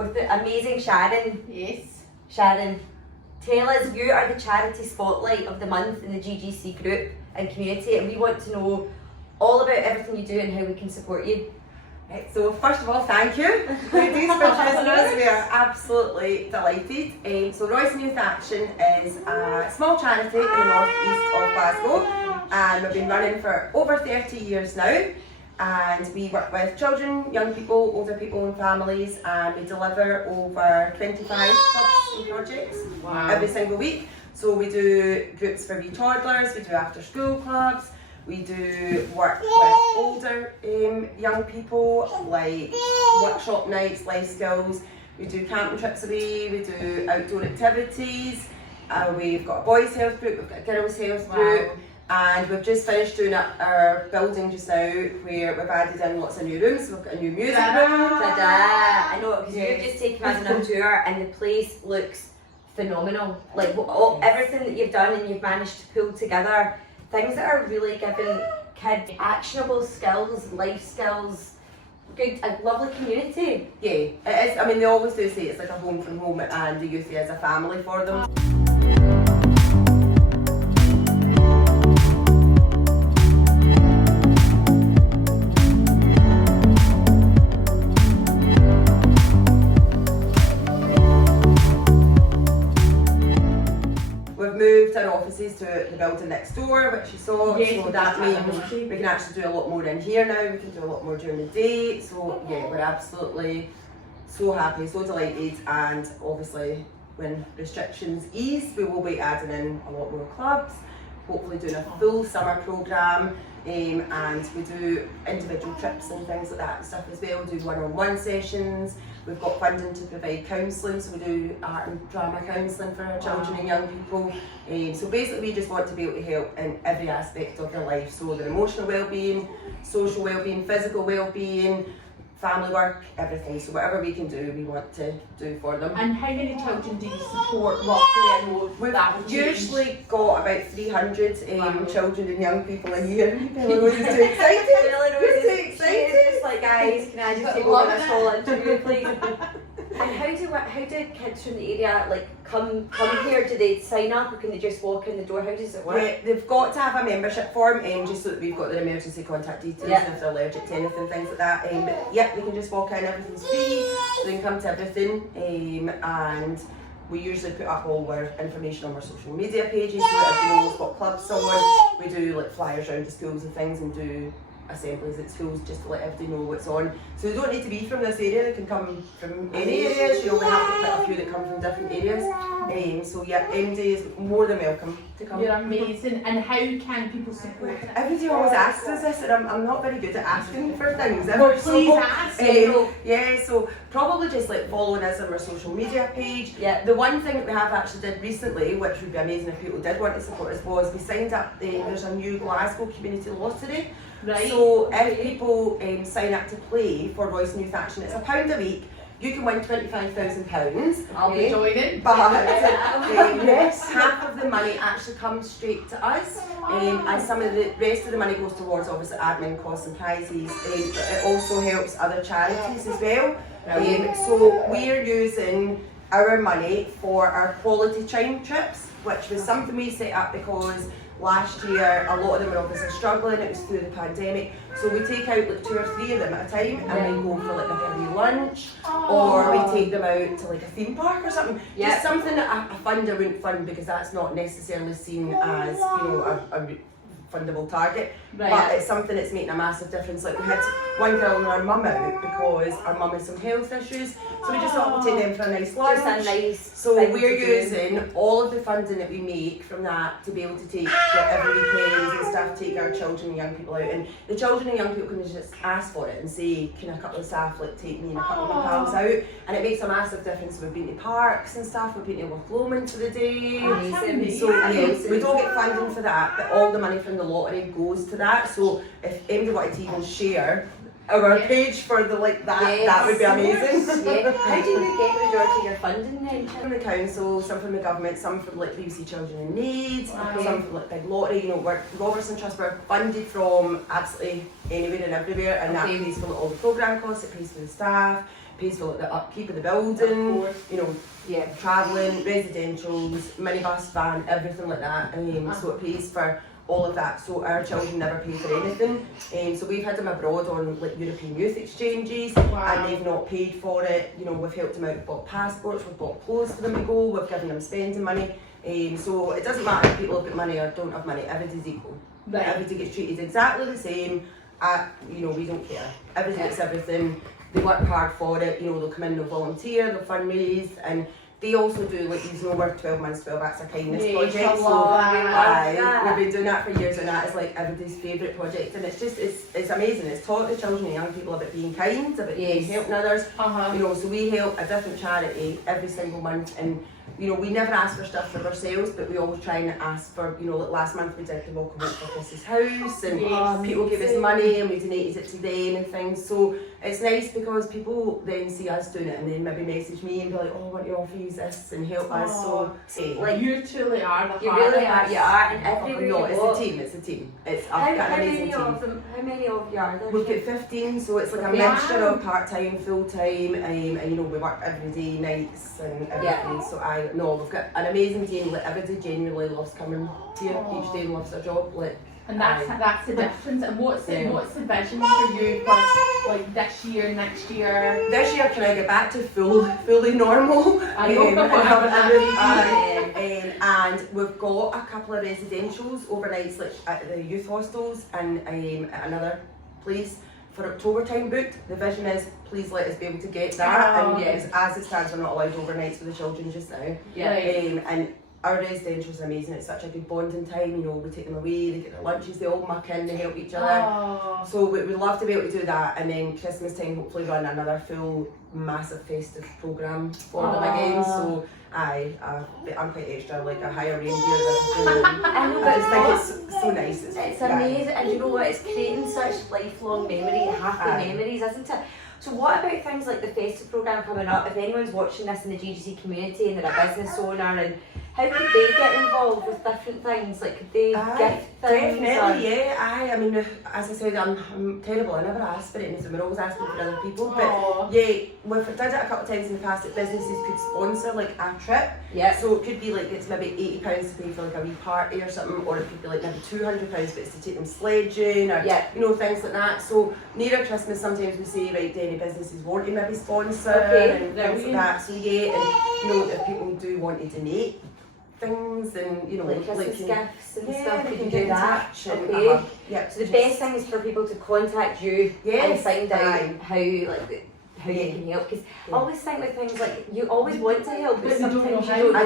with the amazing Sharon. Yes. Sharon, tell us, you are the charity spotlight of the month in the GGC group and community, and we want to know all about everything you do and how we can support you. Right, so first of all, thank you, ladies, for choosing us. We are absolutely delighted. So Royston Youth Action is a small charity in the north east of Glasgow, and we've been running for over 30 years now. And we work with children, young people, older people and families, and we deliver over 25 clubs and projects every single week. So we do groups for wee toddlers, we do after school clubs, we do work with older young people, like workshop nights, life skills, we do camping trips away, we do outdoor activities, we've got a boys health group, we've got a girls health group. And we've just finished doing our building just now, where we've added in lots of new rooms. So we've got a new music room. Ta-da! I know, because you've just taken us on a tour and the place looks phenomenal. Like everything that you've done and you've managed to pull together, things that are really giving kids actionable skills, life skills, good, a lovely community. Yeah, it is. I mean, they always do say it's like a home from home, and the youth is a family for them. Moved our offices to the building next door, which you saw, so that means we can actually do a lot more in here now, we can do a lot more during the day, so yeah, we're absolutely so happy, so delighted, and obviously when restrictions ease, we will be adding in a lot more clubs, hopefully doing a full summer programme, and we do individual trips and things like that and stuff as well, do one-on-one sessions. We've got funding to provide counselling, so we do art and drama counselling for our children and young people. So basically we just want to be able to help in every aspect of their life, so their emotional well-being, social well-being, physical well-being, family work, everything. So whatever we can do, we want to do for them. And how many children do you support roughly? I know we've usually got about 300 children and young people in here. Rose is too excited. Rose is too excited. Just like, guys, can I just take over this whole interview, please? And how do kids from the area like come here? Do they sign up, or can they just walk in the door? How does it work? Yeah, they've got to have a membership form, just so that we've got their emergency contact details if they're allergic to anything, things like that. But yeah, they can just walk in, everything's free, so they can come to everything. And we usually put up all our information on our social media pages, so that everyone knows what clubs on. We do like flyers around the schools and things, and do assemblies at schools just to let everybody know what's on. So they don't need to be from this area, they can come from any areas. You only have to pick a few that come from different areas. So yeah, MD is more than welcome to come. You're amazing. And how can people support it? Everybody always asks us this, and I'm not very good at asking for things. Well, please ask. Yeah, so probably just like following us on our social media page. Yeah. The one thing that we have actually did recently, which would be amazing if people did want to support us, was we signed up, there's a new Glasgow community lottery. Right. So if people sign up to play for Royston Youth Action, it's £1 a week. You can win £25,000. I'll be joining. But half of the money actually comes straight to us, and some of the rest of the money goes towards obviously admin costs and prizes. But it also helps other charities as well. So we're using our money for our quality time trips, which was something we set up because last year a lot of them were obviously struggling, it was through the pandemic, so we take out like 2 or 3 of them at a time, and we go for like a wee lunch, or we take them out to like a theme park or something. Just something that a funder wouldn't fund, because that's not necessarily seen as, you know, a fundable target, but it's something that's making a massive difference. Like we had one girl and her mum out because our mum has some health issues, so we just thought we'd take them for a nice lunch. Just a nice so we're using all of the funding that we make from that to be able to take every weekend and stuff, take our children and young people out, and the children and young people can just ask for it and say, can a couple of staff like take me and a couple of my pals out, and it makes a massive difference. We've been to parks and stuff, we've been to Lomond for the day. So we don't get funding for that, but all the money from the lottery goes to that. So if anybody wanted to even share our page for the that would be amazing. How do you get the majority of your funding then? Some from the council, some from the government, some from like BBC Children in Need, some from like Big Lottery. You know, we're Robertson Trust, we're funded from absolutely anywhere and everywhere, and that pays for all the programme costs, it pays for the staff, pays for like, the upkeep of the building, Of course. you know, Yeah. travelling, residentials, minibus, van, everything like that. So it pays for all of that. So our children never pay for anything. So we've had them abroad on like European Youth Exchanges, and they've not paid for it. You know, we've helped them out, we've bought passports, we've bought clothes for them to go, we've given them spending money. So it doesn't matter if people have got money or don't have money, everybody's equal. Right. Everybody gets treated exactly the same. You know, we don't care. Everybody gets everything. They work hard for it. You know, they'll come in, they'll volunteer, they'll fundraise, and they also do like these over 12 months, 12 acts of kindness projects. So we've been doing that for years, and that is like everybody's favourite project. And it's just it's amazing. It's taught the children and young people about being kind, about being helping others. You know, so we help a different charity every single month, and you know, we never ask for stuff for ourselves, but we always try and ask for, you know, like last month we did the Welcome Home for Chris's house, and people gave us money and we donated it to them and things. So it's nice because people then see us doing it and then maybe message me and be like, oh, I want to offer you this and help us. So like you truly are the You really are, you are, and everywhere no, you go. it's a team. I've How got an amazing many team. of them? How many of you are there? We've got 15, so it's like a mixture of part-time, full-time, and you know, we work every day, nights and everything. So we've got an amazing team. Like everybody genuinely loves coming here each day and loves their job. Like, and that's the difference. And what's the vision for you for like this year, next year? This year, can I get back to fully normal? I know. And we've got a couple of residentials overnights, like at the youth hostels and at another place for October time booked. The vision is, please let us be able to get that. And yes, as it stands, we're not allowed overnights for the children just now. And our residential's amazing. It's such a good bonding time. You know, we take them away, they get their lunches, they all muck in, they help each other. So we'd love to be able to do that, and then Christmas time hopefully run another full massive festive programme for them again. So I'm quite extra, like a higher reindeer and everything. I just think it's so nice. It's amazing, and you know what? It's creating such lifelong happy memories, isn't it? So what about things like the festive programme coming up? If anyone's watching this in the GGC community and they're a business owner, and how could they get involved with different things? Like, could they gift things? Definitely, I mean, as I said, I'm terrible. I never ask for it, and we're always asking for other people. But we've done it a couple of times in the past that businesses could sponsor like a trip. So it could be like it's maybe £80 to pay for like a wee party or something, or it could be like maybe £200, but it's to take them sledging or you know, things like that. So nearer Christmas, sometimes we say, right, do any businesses want to maybe sponsor and things like that. So and you know, if people do want to donate things, and you know, like Christmas gifts and stuff, they you can can do that. So the best thing is for people to contact you and find out how you can help, because I always think with things like, you always want to help, but sometimes you don't know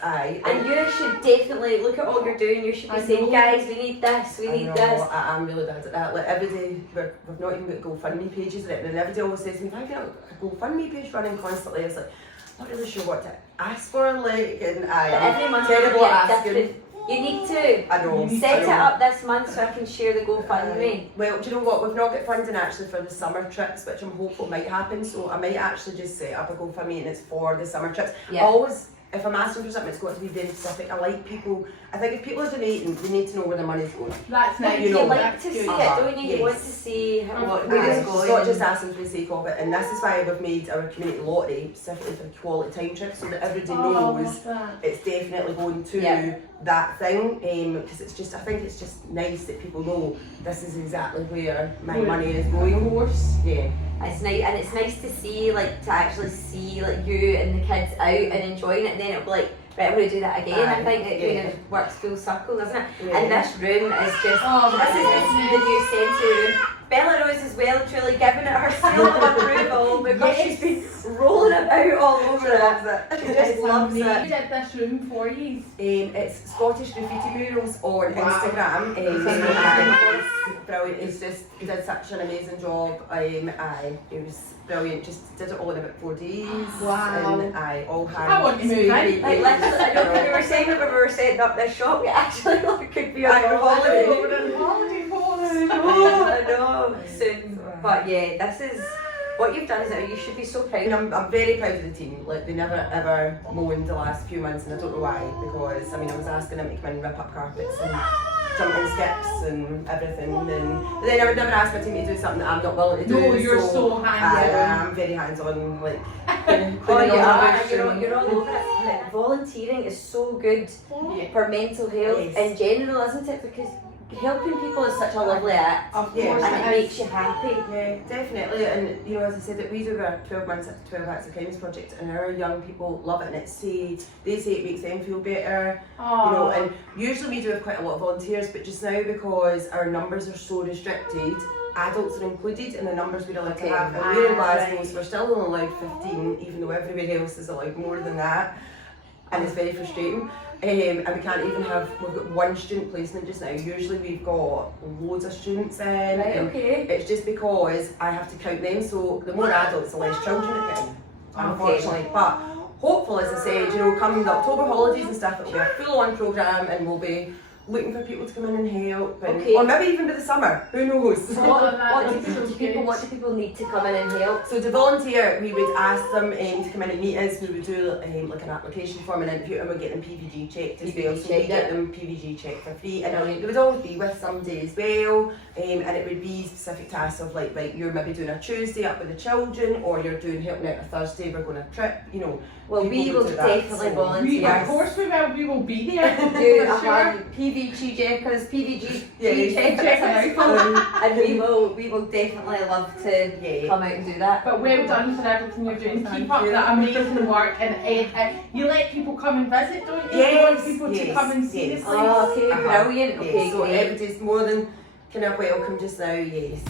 how. And you should definitely look at all you're doing. You should be saying, guys, we need this, we need this. I'm really bad at that. Like every day, we've not even got GoFundMe pages written, and everybody always says to me, if I get a GoFundMe page running constantly, it's like, I'm not really sure what to ask for, like, and every month terrible at asking. You need to. I know. Set it up this month so I can share the GoFundMe. Well, do you know what? We've not got funding actually for the summer trips, which I'm hopeful might happen. So I might actually just set up a GoFundMe and it's for the summer trips. Always, if I'm asking for something, it's got to be very specific. I like people. I think if people are donating, they need to know where their money's going. That's nice. You like to see it, don't you? You want to see what where it's going. It's not just asking for the sake of it, and this is why we've made our community lottery specifically for quality time trips, so that everybody knows it's definitely going to that thing. Because it's just, I think it's just nice that people know this is exactly where my money is going. Of course. It's nice, and it's nice to see, like, to actually see like you and the kids out and enjoying it, and then it'll be like, right, I'm going to do that again. I think it kind of works full circle, doesn't it? And this room is just, this is the new sensory room. Bella Rose as well, truly giving it her seal of approval, because she's been rolling about all over it. She just loves it. Who did this room for you? It's Scottish Graffiti Murals on Instagram. Brilliant. It's just, he did such an amazing job. It was brilliant. Just did it all in about 4 days. Wow. And all hands. I want to move in. Like, literally, I know, when we were saying that when we were setting up this shop, we actually could be on our holiday. I know. Soon. But yeah, this is what you've done. Is that you should be so proud. I'm very proud of the team. Like, they never ever moaned the last few months, and I don't know why. Because I mean, I was asking them to come in and rip up carpets, and jumping skips and everything. But then I would never ask my team to do something that I'm not willing to do. No, you're so hands-on. I'm very hands-on, like. Oh, you are. You're all over it. Like, volunteering is so good for mental health in general, isn't it? Because helping people is such a lovely act. Of course, and it makes you happy. Yeah, definitely. And you know, as I said, that we do our 12 months 12 Acts of Kindness project, and our young people love it. And they say it makes them feel better. You know, and usually we do have quite a lot of volunteers, but just now because our numbers are so restricted, adults are included in the numbers we're allowed to have. And we're in Glasgow, so we're still only allowed 15, even though everywhere else is allowed more than that. And it's very frustrating. And we can't even we've got one student placement just now. Usually we've got loads of students in. Right, okay. It's just because I have to count them, so the more adults, the less children that get in, unfortunately. But hopefully, as I said, you know, come the October holidays and stuff, it'll be a full-on programme and we'll be looking for people to come in and help, and, or maybe even by the summer, who knows. What do people need to come in and help? So to volunteer, we would ask them to come in and meet us. We would do like an application form and interview, and we'd get them PVG checked as well. So we get them PVG checked for free, and it would always be with somebody as well. And it would be specific tasks of like you're maybe doing a Tuesday up with the children, or you're doing helping out a Thursday. We're going on a trip, you know. Well, we will definitely volunteer. Of course we will. We will be there. Do for sure. PVG checkers, PVG checkers, and we will definitely love to come out and do that. But well done for everything you're doing. Keep up that amazing work, and you let people come and visit, don't you? You want people to come and see the place. Oh, okay, brilliant. Okay, so everybody's more than kind of welcome just now. Yes.